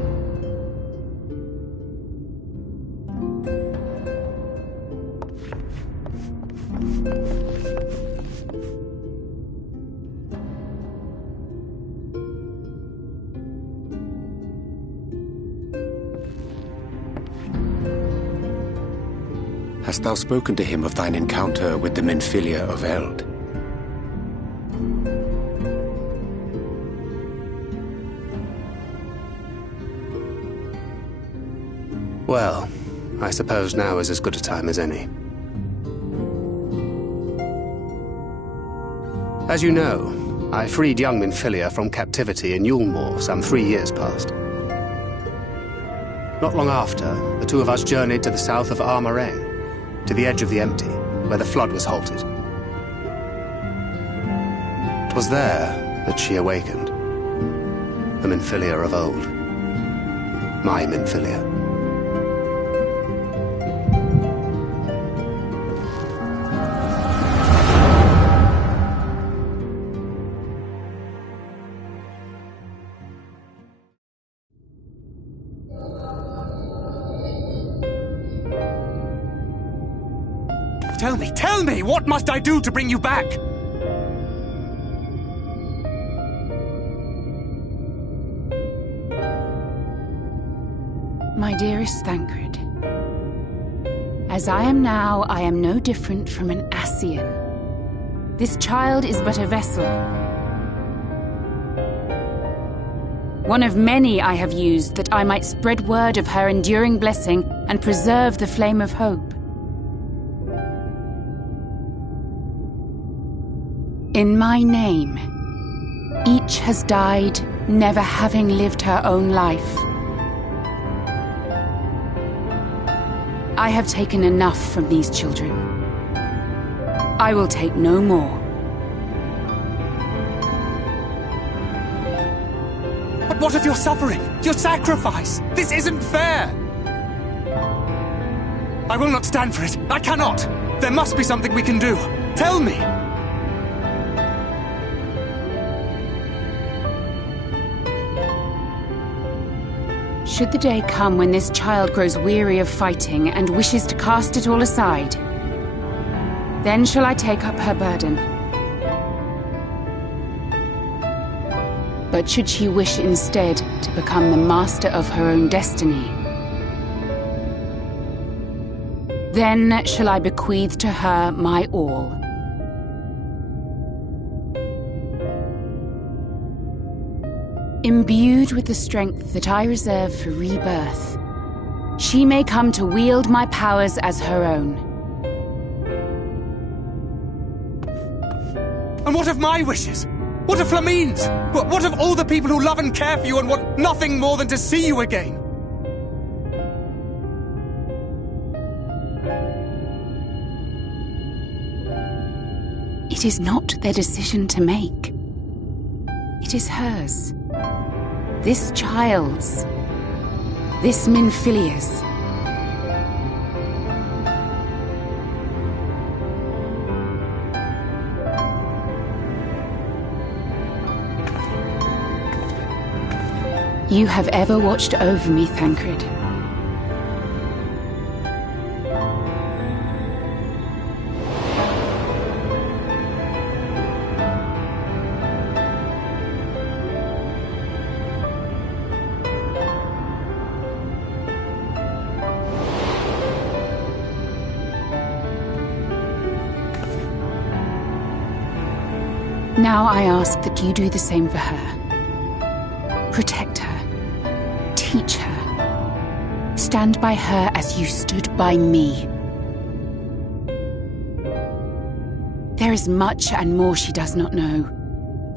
Hast thou spoken to him of thine encounter with the Minfilia of Eld? Well, I suppose now is as good a time as any. As you know, I freed young Minfilia from captivity in Yulmore some 3 years past. Not long after, the two of us journeyed to the south of Armareng, to the edge of the Empty, where the flood was halted. It was there that she awakened. The Minfilia of old. My Minfilia. Tell me, what must I do to bring you back? My dearest Thancred, as I am now, I am no different from an Ascian. This child is but a vessel. One of many I have used that I might spread word of her enduring blessing and preserve the flame of hope. In my name, each has died, never having lived her own life. I have taken enough from these children. I will take no more. But what of your suffering? Your sacrifice? This isn't fair! I will not stand for it. I cannot! There must be something we can do. Tell me! should the day come when this child grows weary of fighting and wishes to cast it all aside, then shall I take up her burden. But should she wish instead to become the master of her own destiny, then shall I bequeath to her my all. Imbued with the strength that I reserve for rebirth, she may come to wield my powers as her own. And what of my wishes? What of Flamine's? What of all the people who love and care for you and want nothing more than to see you again? It is not their decision to make. It is hers. This child's. This Minfilia's. You have ever watched over me, Thancred. Now I ask that you do the same for her. Protect her. Teach her. Stand by her as you stood by me. There is much and more she does not know.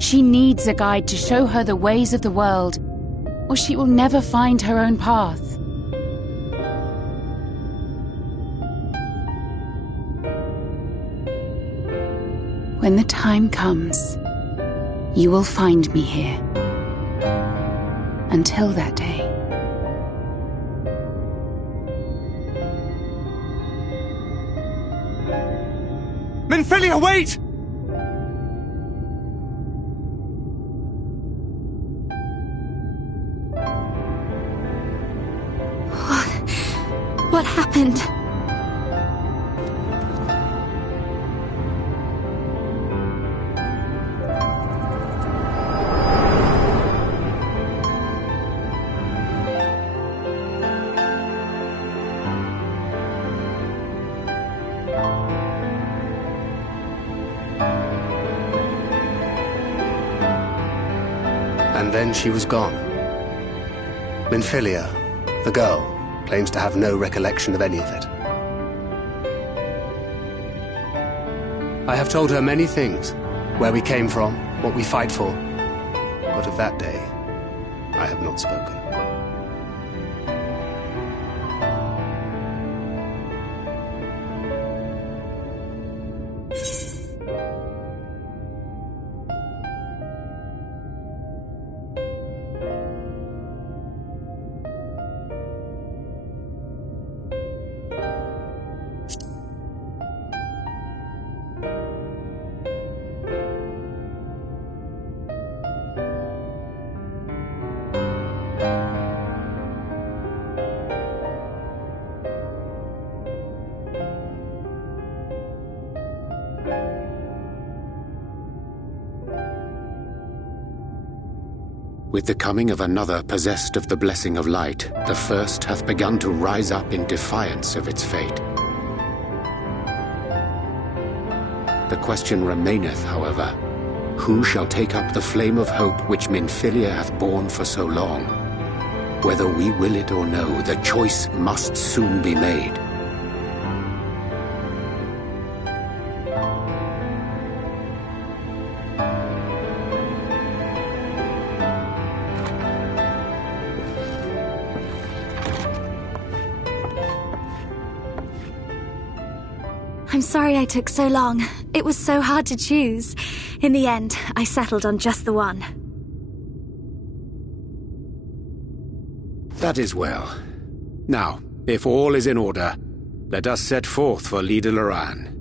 She needs a guide to show her the ways of the world, or she will never find her own path. When the time comes, you will find me here. Until that day. Minfilia, wait! What happened? And then she was gone. Minfilia, the girl, claims to have no recollection of any of it. I have told her many things. Where we came from, what we fight for. But of that day, I have not spoken. With the coming of another possessed of the blessing of light, the first hath begun to rise up in defiance of its fate. The question remaineth, however, who shall take up the flame of hope which Minfilia hath borne for so long? Whether we will it or no, the choice must soon be made. I'm sorry I took so long. It was so hard to choose. In the end, I settled on just the one. That is well. Now, if all is in order, let us set forth for Lida Loran.